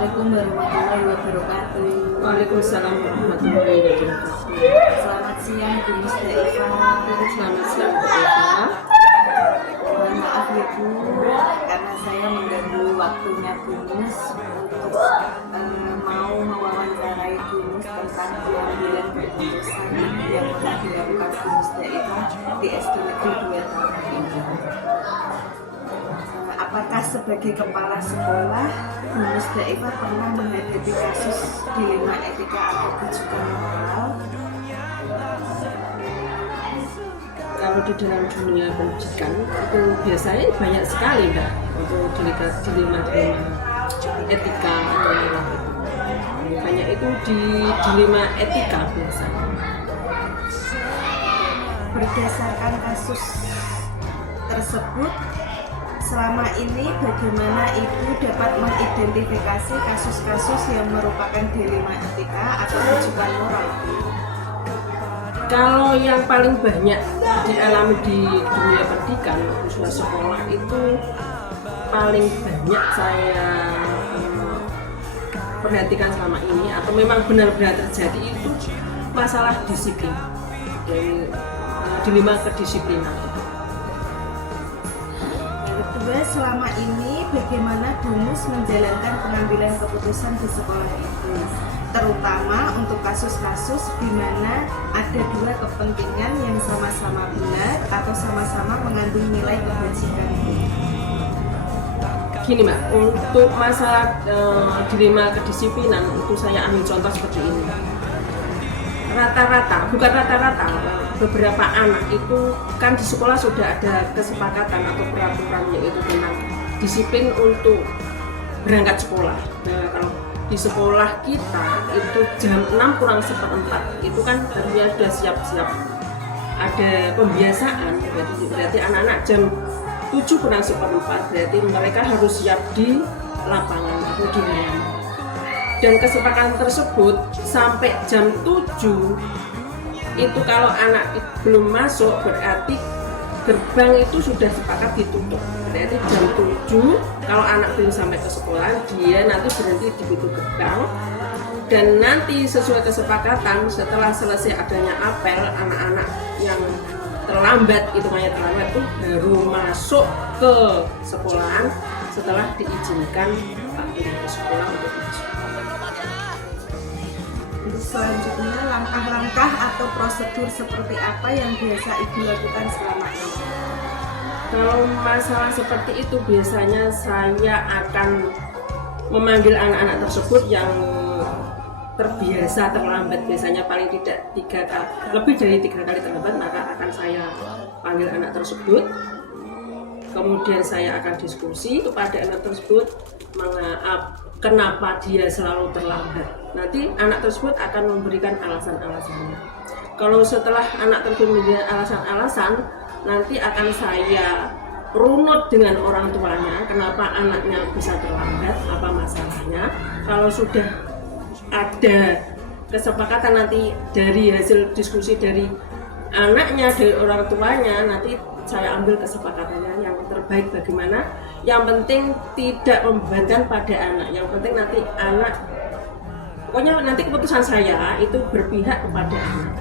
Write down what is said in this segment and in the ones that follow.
Assalamualaikum warahmatullahi wabarakatuh. Waalaikumsalam warahmatullahi wabarakatuh. Selamat siang Bu Musdaifah. Selamat siang Bu Eva. Mohon maaf ya Bu, karena saya mengganggu waktunya Bu Mus untuk mau mewawancarai Bu Mus tentang pengambilan keputusan yang telah dilakukan Bu Musdaifah di SD Negeri 2 tahun ini. Apakah sebagai kepala sekolah, Bu Musdaifah pernah menghadapi kasus dilema etika atau rujukan moral? Kalau di dalam dunia pendidikan itu biasanya banyak sekali Mbak untuk dilema etika atau moral itu. Banyak itu di dilema etika biasanya. Berdasarkan kasus tersebut, selama ini bagaimana Ibu dapat mengidentifikasi kasus-kasus yang merupakan dilema etika atau rujukan moral? Kalau yang paling banyak dialami di dunia pendidikan khususnya sekolah itu paling banyak saya perhatikan selama ini atau memang benar-benar terjadi itu masalah disiplin dan dilema kedisiplinan. Kedua, selama ini bagaimana Bu Mus menjalankan pengambilan keputusan di sekolah itu, terutama untuk kasus-kasus di mana ada dua kepentingan yang sama-sama benar atau sama-sama mengandung nilai kebajikan. Gini Mbak, untuk masalah dilema kedisiplinan itu saya ambil contoh seperti ini. Bukan rata-rata, beberapa anak itu kan di sekolah sudah ada kesepakatan atau peraturan yaitu tentang disiplin untuk berangkat sekolah. Nah, kalau di sekolah kita itu jam 6 kurang seperempat itu kan harusnya sudah siap-siap ada pembiasaan, berarti anak-anak jam 7 kurang seperempat berarti mereka harus siap di lapangan atau di halaman. Dan kesepakatan tersebut sampai jam 7 itu kalau anak belum masuk berarti gerbang itu sudah sepakat ditutup. Berarti jam 7 kalau anak belum sampai ke sekolah dia nanti berhenti di pintu gerbang. Dan nanti sesuai kesepakatan setelah selesai adanya apel, anak-anak yang terlambat itu baru masuk ke sekolahan setelah diizinkan Pak Guru ke sekolah untuk masuk. Selanjutnya, langkah-langkah atau prosedur seperti apa yang biasa Ibu lakukan selama ini? Kalau masalah seperti itu biasanya saya akan memanggil anak-anak tersebut yang terbiasa terlambat, biasanya paling tidak lebih dari 3 kali terlambat, maka akan saya panggil anak tersebut. Kemudian saya akan diskusi kepada anak tersebut kenapa dia selalu terlambat. Nanti anak tersebut akan memberikan alasan-alasannya. Kalau setelah anak tersebut memberikan alasan-alasan, nanti akan saya runut dengan orang tuanya kenapa anaknya bisa terlambat, apa masalahnya. Kalau sudah ada kesepakatan nanti dari hasil diskusi dari anaknya, dari orang tuanya, nanti saya ambil kesepakatannya yang terbaik bagaimana. Yang penting tidak membebankan pada anak, yang penting nanti anak, pokoknya nanti keputusan saya itu berpihak kepada anak.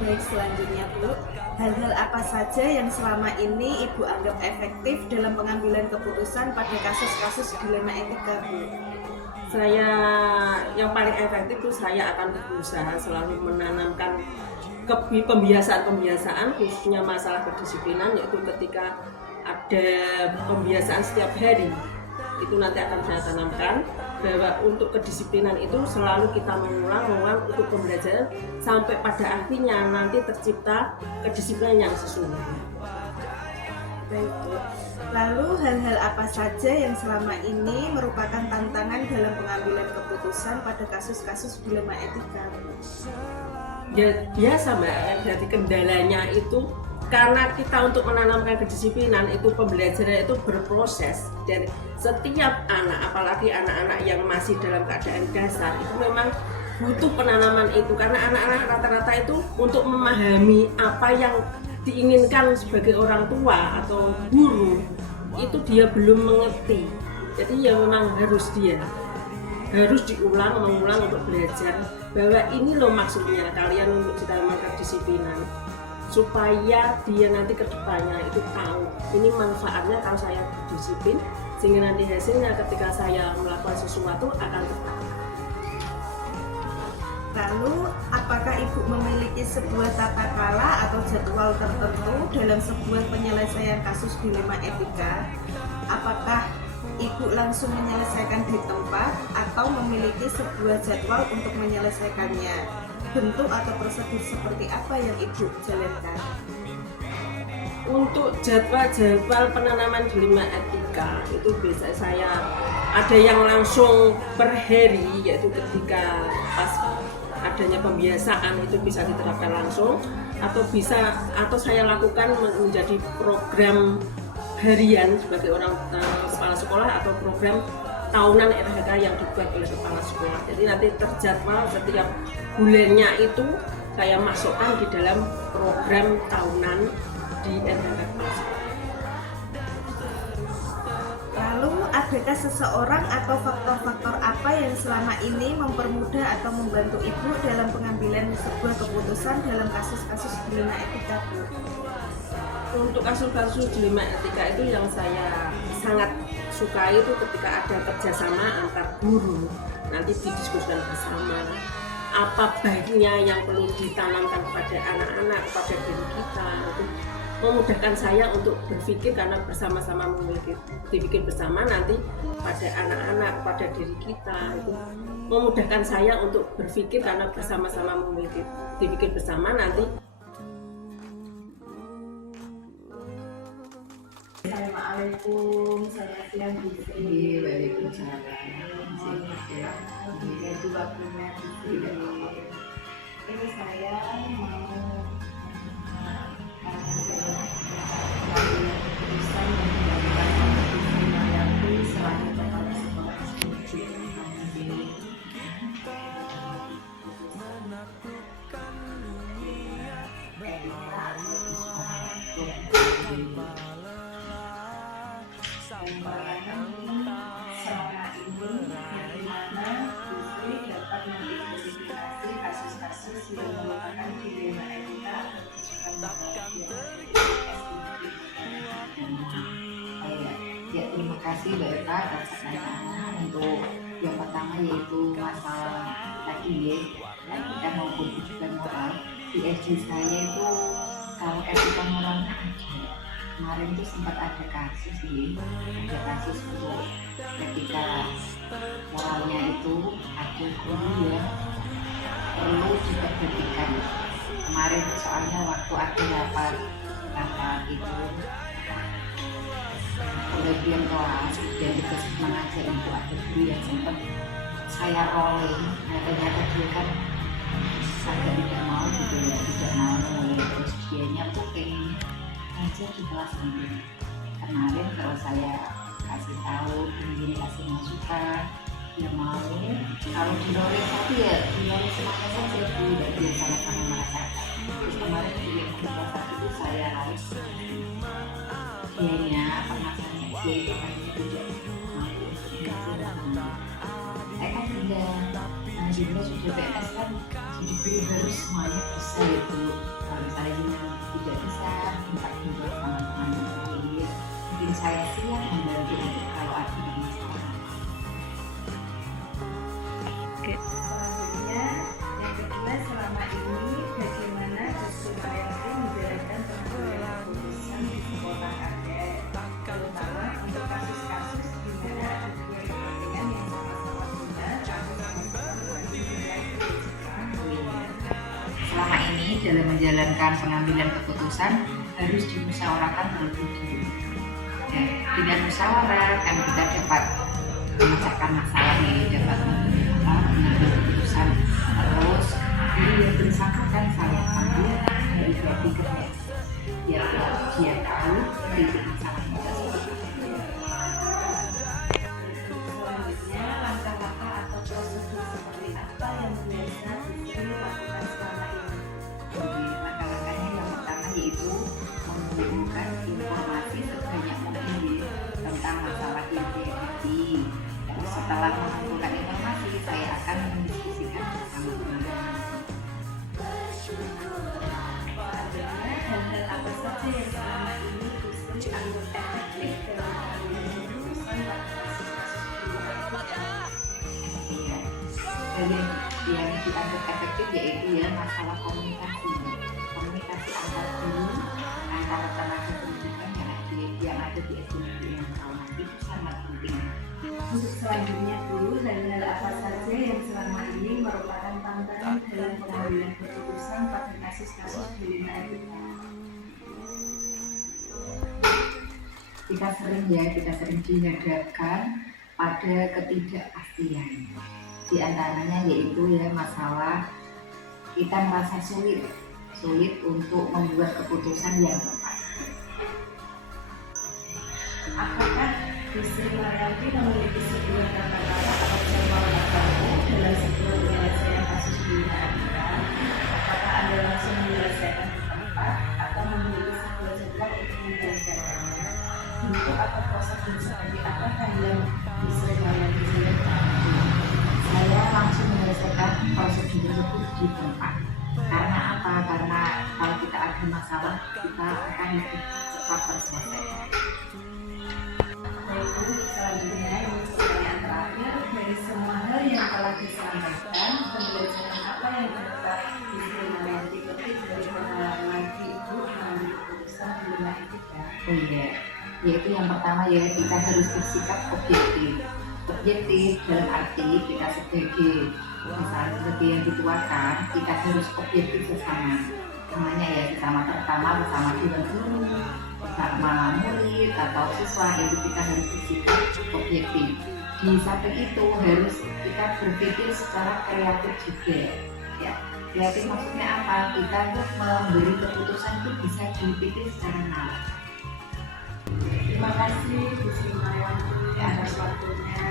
Baik, selanjutnya Bu, hal-hal apa saja yang selama ini Ibu anggap efektif dalam pengambilan keputusan pada kasus-kasus dilema etika Bu? Saya yang paling efektif itu saya akan berusaha selalu menanamkan pembiasaan khususnya masalah kedisiplinan, yaitu ketika ada pembiasaan setiap hari itu nanti akan saya tanamkan bahwa untuk kedisiplinan itu selalu kita mengulang untuk pembelajaran sampai pada akhirnya nanti tercipta kedisiplinan yang sesungguhnya. Baik Bu. Lalu hal-hal apa saja yang selama ini merupakan tantangan dalam pengambilan keputusan pada kasus-kasus dilema etika Bu? Ya biasa Mbak, jadi kendalanya itu karena kita untuk menanamkan kedisiplinan itu pembelajaran itu berproses dan setiap anak, apalagi anak-anak yang masih dalam keadaan dasar itu memang butuh penanaman itu, karena anak-anak rata-rata itu untuk memahami apa yang diinginkan sebagai orang tua atau guru itu dia belum mengerti. Jadi ya memang harus diulang, mengulang untuk belajar bahwa ini loh maksudnya kalian untuk dalam kedisiplinan, supaya dia nanti kedepannya itu tahu ini manfaatnya kalau saya berdisiplin, sehingga nanti hasilnya ketika saya melakukan sesuatu akan tepat. Lalu, apakah Ibu memiliki sebuah tata krala atau jadwal tertentu dalam sebuah penyelesaian kasus dilema etika? Apakah Ibu langsung menyelesaikan di tempat atau memiliki sebuah jadwal untuk menyelesaikannya? Bentuk atau prosedur seperti apa yang Ibu jalankan? Untuk jadwal penanaman dilema etika itu biasa saya ada yang langsung per hari, yaitu ketika pas adanya pembiasaan itu bisa diterapkan langsung, atau saya lakukan menjadi program harian sebagai orang kepala sekolah atau program tahunan RHK yang dibuat oleh kepala sekolah. Jadi nanti terjadwal setiap bulannya itu saya masukkan di dalam program tahunan di RHK kepala sekolah. Lalu, adakah seseorang atau faktor-faktor apa yang selama ini mempermudah atau membantu Ibu dalam pengambilan sebuah keputusan dalam kasus-kasus dilema etika, Bu? Untuk kasus-kasus dilema etika itu yang saya sangat sukai itu ketika ada kerjasama antar guru, nanti didiskusikan bersama apa baiknya yang perlu ditanamkan kepada anak-anak, kepada diri kita. Itu memudahkan saya untuk berpikir karena bersama-sama dipikir bersama nanti pada anak-anak, pada diri kita. Itu memudahkan saya untuk berpikir karena bersama-sama dipikir bersama nanti. Assalamualaikum, selamat siang Bu Sri. Waalaikumsalam. Itu waktunya Bu Sri. Ini saya mau keputusan yang dilakukan oleh Bu Sri Maryanti selaku kepala sekolah SDG. Selama ini bagaimana Bu Sri dapat mengidentifikasi kasus-kasus yang merupakan dilema etika Ya, terima kasih Mbak Eva atas pertanyaannya. Untuk yang pertama yaitu masalah tadi ya, etika maupun juga moral. Di SD saya itu kalau etika moralnya ada. Kemarin itu sempat ada kasus untuk ketika moralnya itu ada guru ya perlu diperhatikan. Kemarin itu soalnya waktu ada rapat itu pembagian kelas dan tugas mengajar itu ada guru yang sempat saya rolling. Nah, ternyata dia kan agak tidak mau gitu ya, tidak mau mulai, terus dianya tuh pengen ngajar di kelas ini. Kemarin kalau saya kasih tahu, begini kasih masukan, dia mau. Kalau di rolling tapi ya di rolling semuanya saja Bu, dan dia sama-sama merasakan. Terus kemarin di yang kedua itu saya harus dianya permasalahannya dia itu kan tidak mampu untuk mengajar. Saya kan tidak juga sudah PNS kan, jadi guru harus semuanya bisa ya Bu. Kalau misalnya tidak bisa, minta juga sama teman-teman lain. Mungkin saya siap membantu untuk kalau ada masalah. Oke. Selanjutnya, yang kedua, selama ini bagaimana Bu Sri Maryanti menjalankan pengambilan keputusan di sekolah adik, terutama untuk kasus-kasus di mana ada dua kepentingan yang sama-sama benar atau sama-sama bernilai kewajiban. Selama ini dalam menjalankan pengambilan keputusan harus dimusyawarahkan terlebih dahulu. Ya, dengan musyawarah kan kita dapat memecahkan masalah ini, dapat mengambil keputusan. Terus yang bersangkutan saya ambil dari dua pikirnya, ya dia tahu titik masalahnya seperti apa. Selanjutnya, langkah-langkah atau prosedur seperti apa yang biasa Bu Sri lakukan selama ini? Jadi langkah-langkahnya yang pertama yaitu mengumpulkan informasi sebanyak mungkin tentang masalah yang dihadapi. setelah mengumpulkan informasi, saya akan mendiskusikan bersama teman-teman. Hal-hal apa saja yang selama ini Gusri anggap efektif dalam pengambilan keputusan pada kasus-kasus Iya. Hal yang dianggap efektif yaitu ya masalah komunikasi antar guru, antara tenaga pendidikan yang ada di SMP yang sama itu sangat penting. Untuk selanjutnya dulu, hal-hal apa saja yang selama ini merupakan tantangan dalam pengambilan keputusan pada kasus-kasus dilema etika? Kita sering dihadapkan pada ketidakpastian. Di antaranya yaitu ya masalah kita merasa sulit untuk membuat keputusan yang tepat. Apakah Gusri Maryanti memiliki sebuah kata-kata atau cara tertentu dalam sebuah penyelesaian kasus dilema etika? Apakah Anda langsung menyelesaikan di tempat atau memiliki sebuah jadwal untuk menyelesaikannya? Bentuk atau prosedur seperti apakah yang Gusri Maryanti jalankan? Saya langsung menyelesaikan prosedur tersebut di tempat. Karena apa? Karena kalau kita ada masalah, kita akan lebih cepat terselesaikan. Baik, selanjutnya ini pertanyaan terakhir, dari semua hal yang telah disampaikan, pembelajaran apa yang dapat Gusri Maryanti petik dari pengalaman Ibu mengambil keputusan dilema etika? Oh iya, yaitu yang pertama ya kita harus bersikap objektif dalam arti kita sebagai yang dituakan, kita harus objektif sesama terutama bersama dewan guru, bersama murid atau siswa, itu kita harus bersikap objektif. Di samping itu harus kita berpikir secara kreatif juga ya. Kreatif maksudnya apa? Kita memberi keputusan itu bisa dipikir secara malam. Terima kasih Gusri Maryanti atas waktunya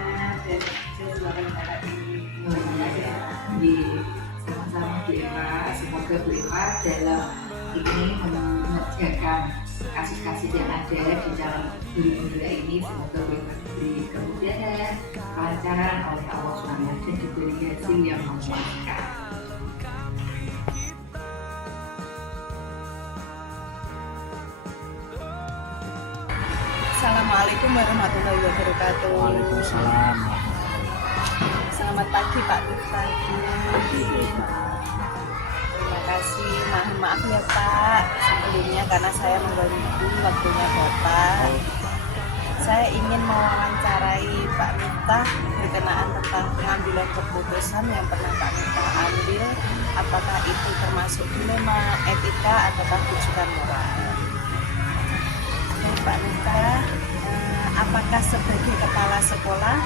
dan jawaban kata ini. Sama-sama Bu Eva, semoga Bu Eva dalam ini mengerjakan kasus-kasus yang ada di dalam guru-guru ini, semoga Bu Eva diberi kemudahan, kelancaran oleh Allah SWT dan diberi hasil yang memuaskan. Assalamualaikum warahmatullahi wabarakatuh. Waalaikumsalam. Selamat pagi Pak Miftah. Terima kasih. Mohon maaf ya Pak sebelumnya karena saya mengganggu waktunya Bapak. Saya ingin mewawancarai Pak Miftah berkenaan tentang pengambilan keputusan yang pernah Pak Miftah ambil. Apakah itu termasuk dilema etika atau rujukan moral? Dan Pak Miftah, apakah sebagai kepala sekolah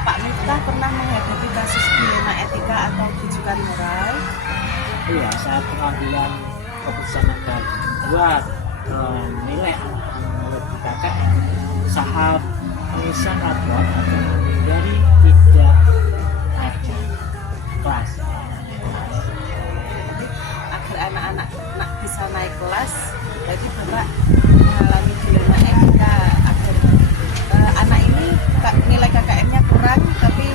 Pak Miftah pernah menghadapi kasus dilema etika atau rujukan moral? Iya, saat pengambilan keputusan ada buat nilai menurut kakak saat pengisian rapor atau menghindari tidak ada kelas. Agar anak-anak bisa naik kelas, berarti Bapak mengalami dilema etika agar anak ini nilai KKM-nya kurang tapi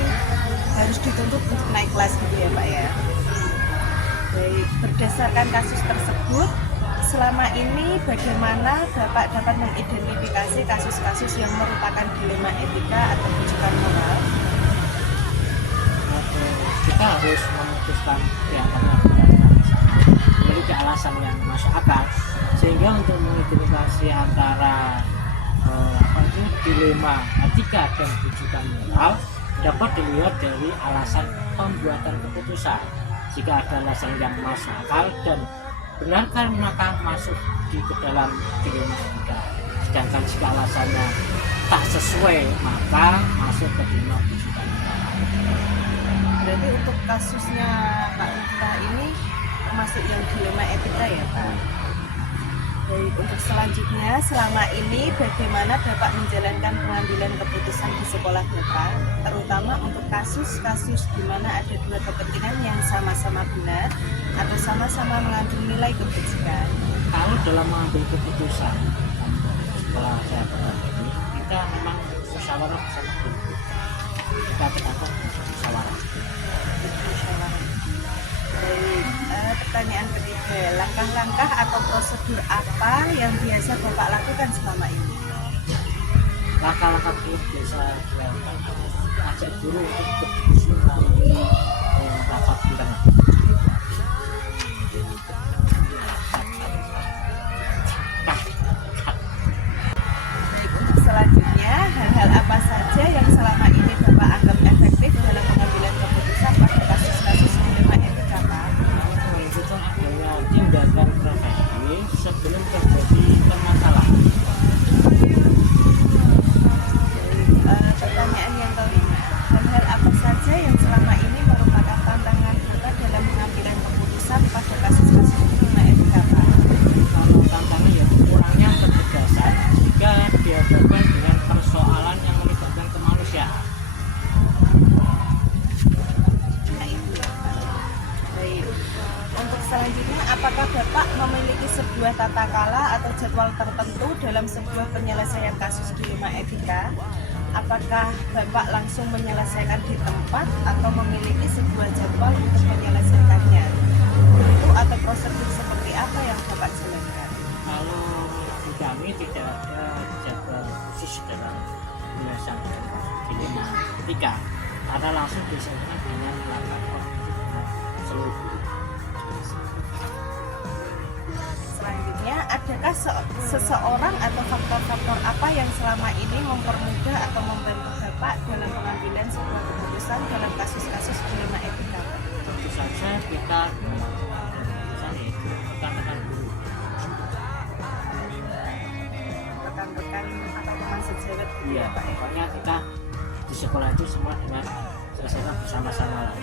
harus dituntut untuk naik kelas gitu ya Pak ya. Baik, berdasarkan kasus tersebut, selama ini bagaimana Bapak dapat mengidentifikasi kasus-kasus yang merupakan dilema etika atau rujukan moral? Kita harus memutuskan yang memiliki alasan yang masuk akal, sehingga untuk mengidentifikasi antara dilema etika dan rujukan moral dapat dilihat dari alasan pembuatan keputusan. Jika ada alasan yang masuk akal dan benarkah maka masuk di dalam dilema etika. Sedangkan jika alasannya tak sesuai maka masuk ke dilema rujukan moral. Berarti untuk kasusnya Pak Miftah ini termasuk yang dilema etika ya Pak? Baik, untuk selanjutnya, selama ini bagaimana Bapak menjalankan pengambilan keputusan di sekolah Bapak, terutama untuk kasus-kasus di mana ada dua kepentingan yang sama-sama benar atau sama-sama mengandung nilai kebajikan? Kalau dalam mengambil keputusan setelah saya pernah ini, kita memang musyawarah bersama guru. kita tekankan musyawarah. Baik, pertanyaan ketiga, langkah-langkah atau prosedur apa yang biasa Bapak lakukan selama ini? Langkah-langkah yang biasa dilakukan ajak guru untuk berdiskusi melalui rapat internal. Baik, untuk selanjutnya, hal-hal apa saja yang selama ini Bapak anggap efektif dalam pengambilan keputusan pada kasus-kasus dilema etika, Pak? Menunjukkan adanya tindakan preventif sebelum terjadi permasalahan. Pertanyaan yang kelima, hal-hal apa saja yang selama ini merupakan tantangan Bapak dalam pengambilan keputusan pada kasus-kasus dilema etika, Pak? Kalau tantangan ya kurangnya ketegasan jika dihadapkan dengan persoalan yang melibatkan kemanusiaan. Nah, itu ya, Pak. Baik. Untuk selanjutnya, apakah Bapak memiliki sebuah tata kala atau jadwal tertentu dalam sebuah penyelesaian kasus dilema etika? Apakah Bapak langsung menyelesaikan di tempat atau memiliki sebuah jadwal untuk menyelesaikannya? Bentuk atau prosedur seperti apa yang Bapak jalankan? Kalau di kami tidak ada jadwal khusus dalam penyelesaian dilema etika karena langsung diselesaikan dengan melakukan koordinasi dengan seluruh guru. Selanjutnya, adakah seseorang atau faktor-faktor apa yang selama ini mempermudah atau membantu Bapak dalam pengambilan sebuah keputusan dalam kasus-kasus dilema etika? Tentu saja kita keputusan itu rekan-rekan guru. Rekan-rekan atau teman sejawat gitu Iya, ya, Pak? pokoknya kita di sekolah itu semua dengan selesaikan bersama-sama lah.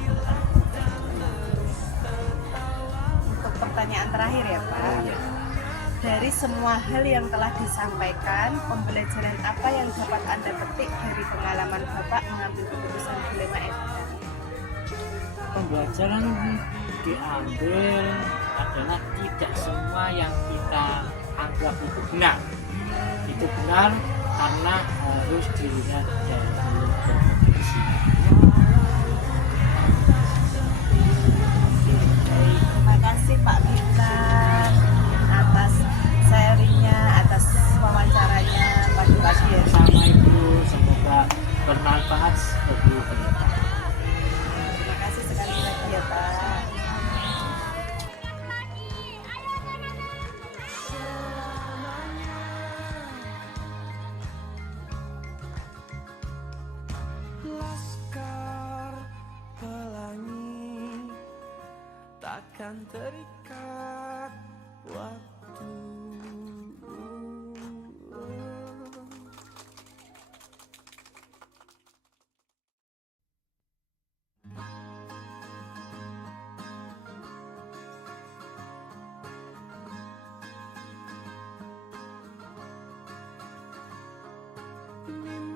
Untuk pertanyaan terakhir ya, Pak. Iya. Dari semua hal yang telah disampaikan, pembelajaran apa yang dapat Anda petik dari pengalaman Bapak mengambil keputusan dilema etika? Pembelajaran diambil adalah tidak semua yang kita anggap itu benar. Itu benar karena harus dilihat dari berkompetisi. Terima kasih Pak Bintang atas sharingnya, atas wawancaranya pagi pagi ya. Sama Ibu, semoga bermanfaat bagi kita. Terima kasih sekali lagi ya Pak. Laskar pelangi takkan terikat waktu. Mimpi